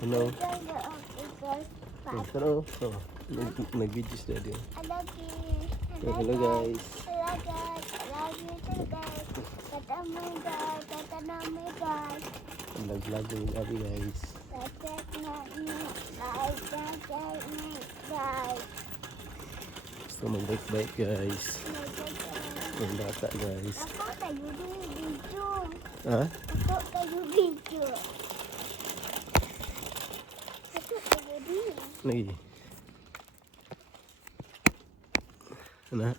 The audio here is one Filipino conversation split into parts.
Hello. Hello. Oh, nag-video sila din. Hello guys. Hello guys. I love you too guys. Kata my guys. Kata my guys. Vlog yung abi guys. Kata me guys. Kata me guys. Gusto mag-bike guys. Yung bata guys. Ako tayo video. Ha? Ako tayo video. Ako tayo video. Lagi. Ano?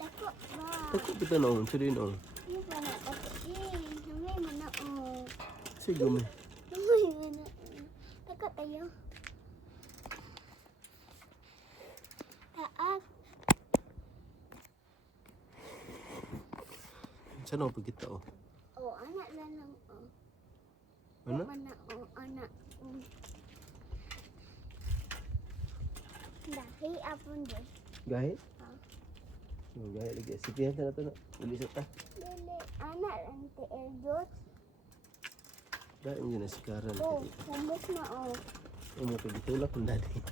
Tako ba? Ako kita noon. Sili noon. Ini mana tako ini? Namay mana oh. Sige mo. Namay mana. Tako tayo. Taak. Saan ako pagkita oh? Oh, anak lang oh. Ano? Mana oh, anak. Dahi apun deh. Gahe? Oh, gahe lagi. Sipihan na ito na. Ulisat ta. Dili, anak lang ti Eldos. Gahe mo yun na sikaran. Oh, sambos na oh. Ano ko ditulak ng dati.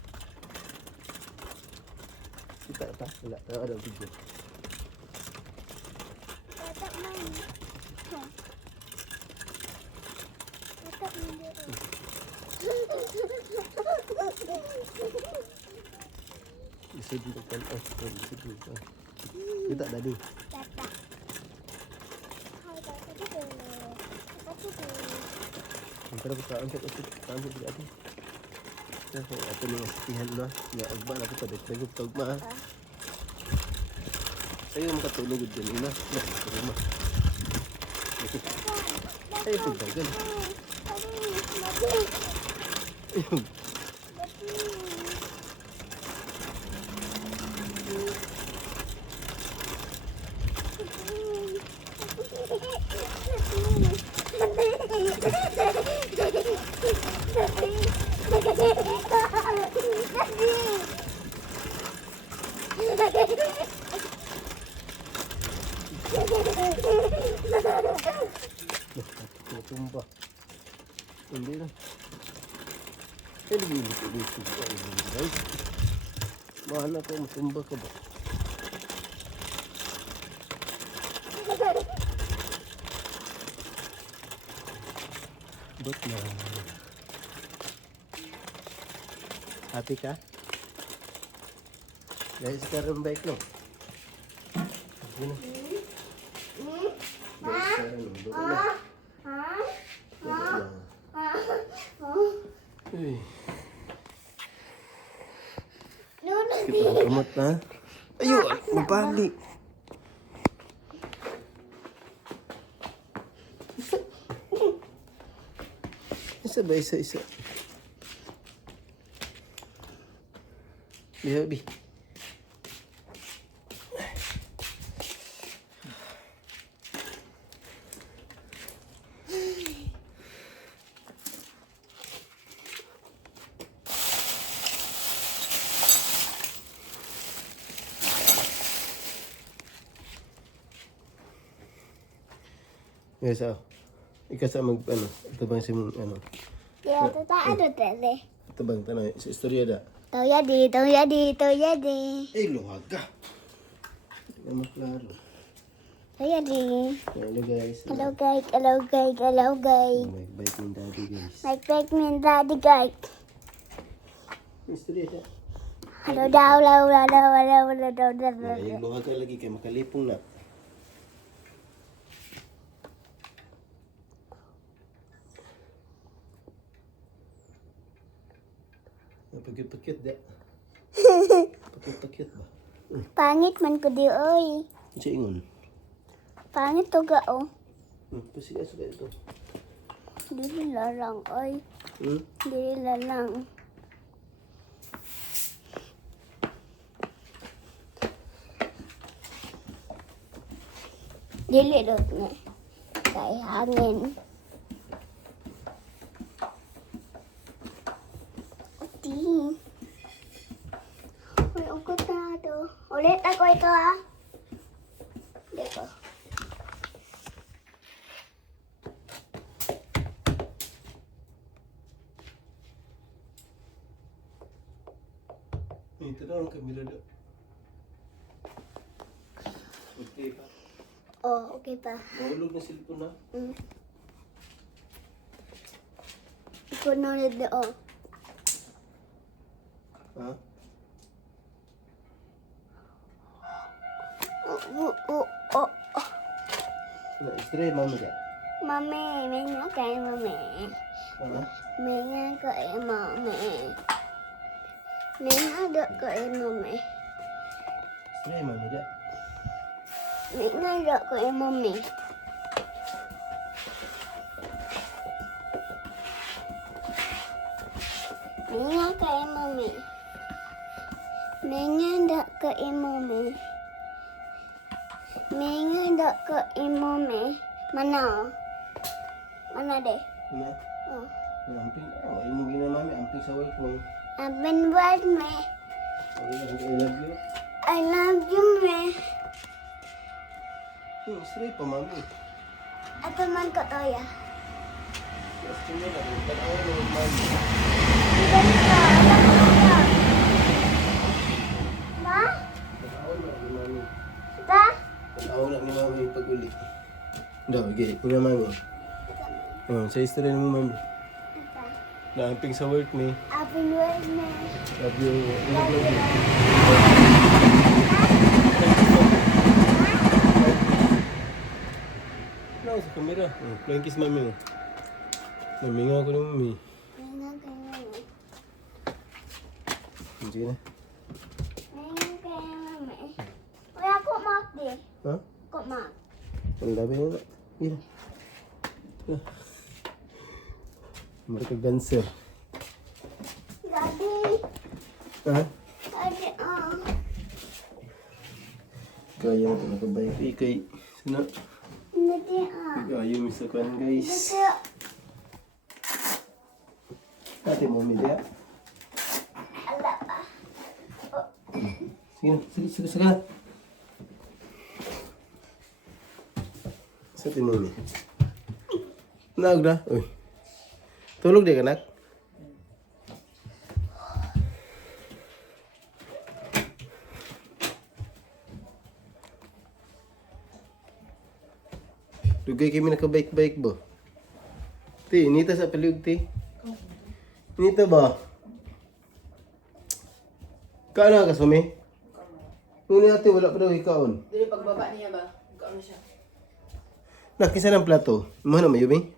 Kita ta? Wala. Ada video. Tatak man. Tatak man dito. Isod dito kan. Oh, isod dito. Kita tadi. Tatak. Hai tatak dito. Tatak dito. Antara ko taan sa kasi taan sa dito. Kasi ato ni sipihan na. Ya agba na ko ta dito tugma. Saya makatulog din ina. Na, rumah. Ay, pagdagan. Ayun. Tumba. Hindi na. Eh, lagi-lagi guys. Mahal na ito, matumba ka ba? Ba't na? Happy ka? Guys, sekarang baik no? Gini. Guys, sekarang no? Baik na. Uy. Kita ang kamot na. Ayun, mabalik. Isa ba isa? Bihabi. Yes, ikaw sa mag, ito bang si, Ya, tata ada tele. ito bang, sa istorya da? Tau jadi. Eh, luwag ka. Hindi ka maklaro. Tau jadi. Hello guys. Hello guys. Bike ng daddy guys. Baik minta di guys. Istorya da. Halo daw. Eh, luwag ka lagi kay makalipong na. Pakit-pakit da. Pakit-pakit ba? Pangit man ko di oy. Siya ingon. Pangit to ga oh. Pasigas ba ito? Dili lalang oy. Dili lalang. Dili dot ne. Kay hangin. Uy, ukot na to. Ulit ako ito ah. Dito. Ito na ang kamera daw. Okay pa. Oh, okay pa. Mahulog na cellphone na. Ikununod na oh. Ha? Oh. Istri, mami ka. Mami, may nga kay mami. Ha? May nga kay mami. May nga da kay mami. Istri, mami ka. May nga da kay mami. May nga kay mami. May nga da kay mami. May nga da kay mami. Mana? Mana deh? Ano? Oh. Amping. Oh, ay mo gina mami. Amping sa work mo. Abin buat me. I love you. I love you me. Istri pa mami. At man ko to ya. Istri mo na. Tanawan mo mami. Ganito. Ma? Tanawan mo ni mami. Ta? Tanawan na ni mami pag-uli. Daw, okay. Kuna mami. Oh, sa istri mo mami. Naamping sa work ni. Abin buat me. Love you. Love you. Ano sa kamera? Flying kiss mami mo. Naminga ako ni mami. May nga kay mami. Sige na. May nga kay mami. Wala ko mak di. Ha? Ko mak. Ang labi na. Ira. Mereka dancer. Daddy. Ha? Daddy, Kaya na ito nakabayang kay. Sino? Daddy, Kaya misalkan guys. Daddy. Ate mo media. Ala pa. Sige na. Sa timon ni. Naag na. Uy. Tulog di ka nak? Dugay kami naka-bike-bike ba? Ti, inita sa paliog ti. Inita ba? Kaano ka sumi? Ngunit ate wala pa daw ikaon. Dili pagbaba niya ba? Kaano siya? Nakisa ng plato. Mo na mayumi?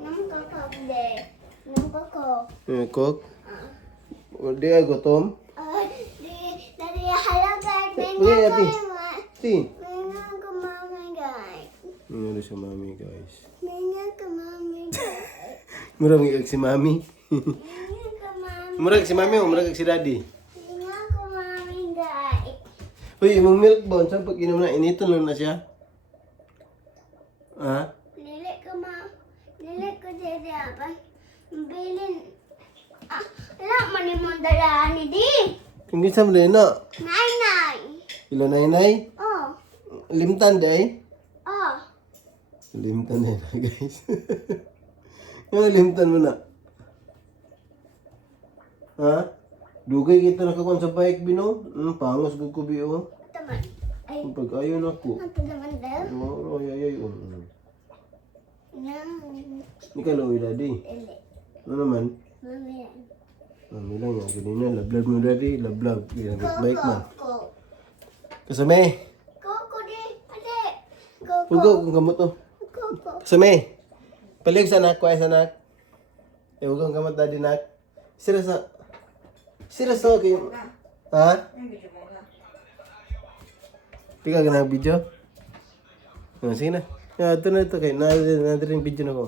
Nang kakak de. Nang kakak. Kok? Di ay gutom? Dari halaga. May Uy, nga ate. kay ma. Ti. May nga ko mami guys. Ano sa mami guys? May nga ko mami guys. Murag ngigag si mami. May nga ko mami. Murag si mami o murag si daddy? May nga ko mami guys. Uy, imong milk bon, saan pag inom na, inito lang na siya? Ha? Lili ko dede apa? Bilin. Wala man yung dalaan ni di. Kung ginsa mo na, Nay. ila nay-nay, Oh. limtan day. Oh. Limtan na yun, guys. Yung limtan mo na. Ha? Dugay kita nakakuan sa bike, Bino. Pangos ko biyo. Teman. Ay. Pag ayaw na ako. Ang teman daw. Oo, ay. Nang. Hindi ka loy, daddy. Lili. Ano naman? Mami. Mami lang yan. Ganina, lablab mo, daddy. Lablab. Ginagit bike man. Koko. Kasame. Koko di. Ade. Koko. Pugo, kung gamot to. Koko. Kasame. Palig sa anak ko, ay sa anak. Eh, huwag kang gamot, daddy, nak. Seryoso. Seryoso, kayo. Ha? Yung video mo ka. Di ka ganang video? Sige na. Ito na ito kayo. Nandito yung video na ko.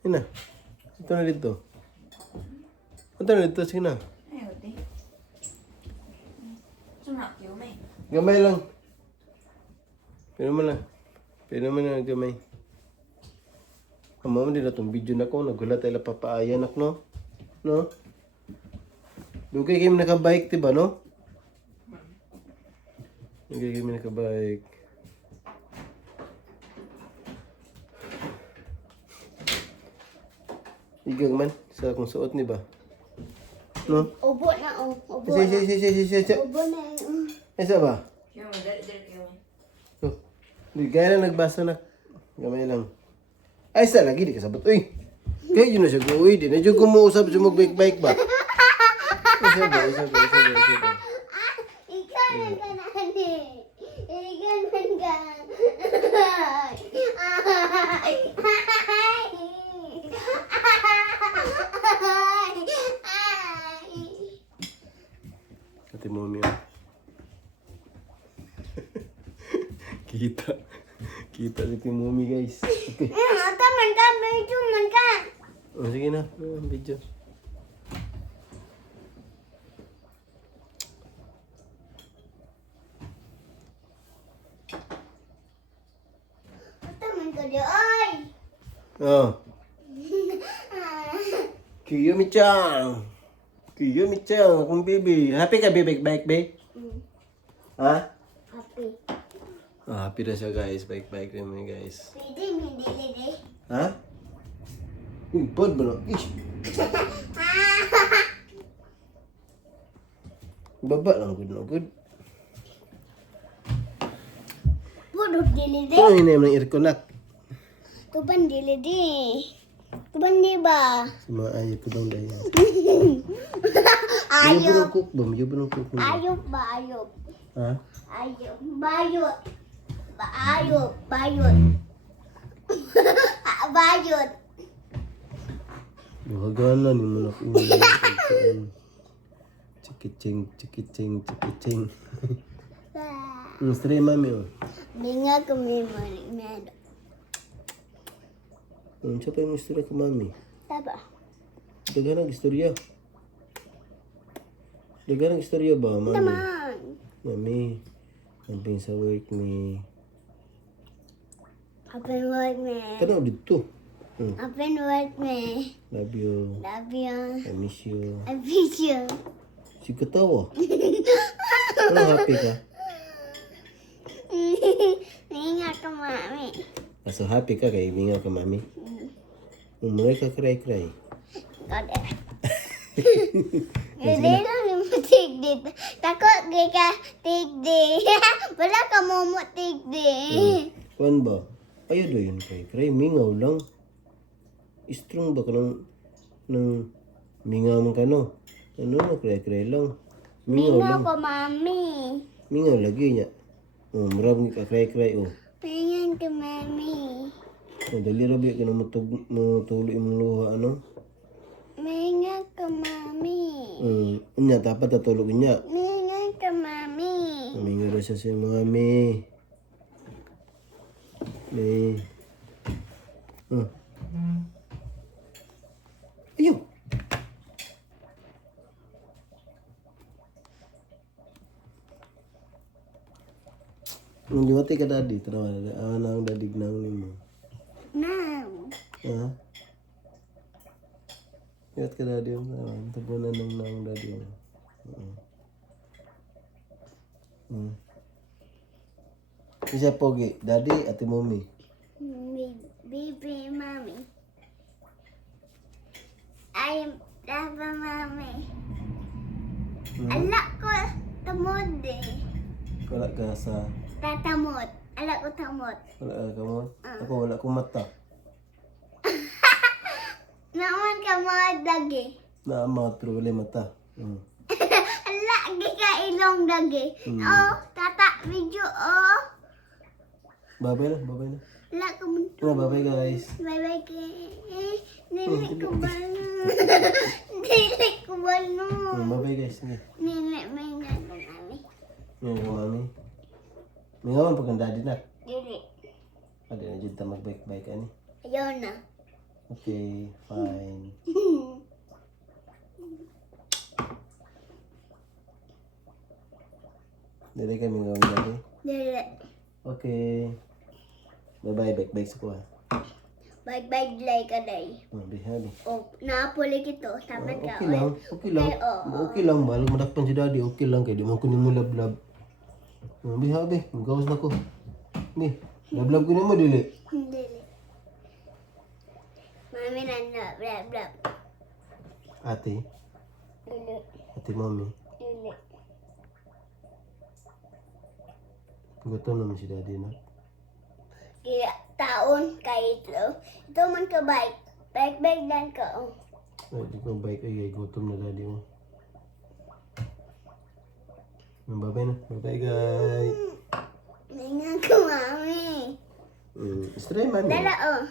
Sige na. Ito na dito. Ito na dito. Sige na. Ay, uti. Sumak yun eh. Gamay lang. Pero man lang. Pero man lang gamay. Amo man din na itong video na ko. Nagulat tayo papaayan ako, no? No? Dugay kayo nakabike, diba, no? Dugay kayo nakabike. Igang man sa akong suot ni ba? No? Ubo na, oh. Ubo na. Si. Ubo na. Isa ba? Yung may dali kayo may. Oh. Di, gaya lang nagbaso na. Gamay lang. Ay, isa lagi, di kasabot. Uy! Kaya yun na siya, uy, di na dyan kumuusap siya mag-bike ba? Isa ba? Ikaw na ka na, ane. Ikaw na ka. Ate Mommy, oh. Kita si Ate Mommy, guys. Okay. Ata man ka, medyo man ka. Oh, sige na. Video. Ata man ka di, ay. Oh. Kiyomi-chan. Kiyomi-chan. Akong baby. Happy ka, baby? Bike, babe? Ha? Happy. Happy na siya, guys. Bike naman, guys. Pwede, hindi. Ha? Uy, pod ba na? Ish! Baba lang, good. Puro dili Ano yung name ng aircon nak? Tuban dili di. Tuban di ba? Si mga ayot ko daw dahil. Ayop. Medyo ba ng cook mo? Ayop ba? Ayop. Ha? Ayop. Bayot. Ayop. Bayot. Bayot. Buhagana ni mo na ulo. Chikiching. Stray mami, oh. Binga kami medo. Siya pa yung istorya ko, mami. Taba. Daganang istorya. Daganang istorya ba, mami? Naman. Mami, samping sa work ni... Open word me. Tanaw dito. Open word me. Love you. Love you. I miss you. I miss you. Si katawa. Ano, happy ka? Binga ka mami. So happy ka kay binga ka, mami? Umulay ka cry. Kode. Hindi lang yung tigdi. Takot di ka tigdi. Wala ka mo tigdi. Kuan ba? Ayaw do yun cry. Mingaw lang. Strong ba ka ng mingaw man ka, no? Ano, cry lang. Mingaw Binga lang. ko mami. Mingaw lagi niya. Marap ka cry, oh. Pengen ke mami. Dali rabi ka na matuloy mong luha, ano? Pengen ke mami. Nya, dapat tatulog niya. Pengen ke mami. Mingaw siya si mami. Ayaw. Hindi mati ka daddy. Tanawa na. Ang dadig na ang mo. Now. Ha? Ingat ka daddy. Tabunan ng naong daddy. Isa pogi. Daddy at mommy. Baby mami. I love mami. Alak ko tamod eh. Wala ka sa... Tatamot. Alak ko tamot. Wala ka mo? Ako wala akong mata. Naman ka mga dagi. Naamot pero wala mata. Alak di ka ilong dagi. Oh, tata video oh. Babay na. Alak ko mo. Bye guys. Bye-bye ke. Nilek ko ba na? Nilek ko ba na? Bye guys. Sige. Nilek may nga kami. Yan ka mami. May ngawan pag ang daddy na. Dili. Adi na dyan ta mag-bike ani. Ayaw na. Okay, fine. Dali kami ngawin daddy. Dili. Okay. Bye bike sa kuha. Bye-bye like ka day. Habi. Oh, naapuli kito. Tapat ka. Okay lang. Okay lang ba? Alam madakpan si daddy. Okay lang kay di man kunin mo lab-lab. Habi. Magawas na ko. Lab-lab ko mo dili. Dili. Mami na blab blab. Ate. Dili. Ate Mami. Dili. Gutom naman si Daddy na. Kaya taon kahit lo. Ito man ka bike. Bike dan ka. Oh. Ay, di ko bike ay gutom na Daddy mo. Bye-bye na. Bye-bye guys. Nangan ko, mami. Istray man. Dala, oh.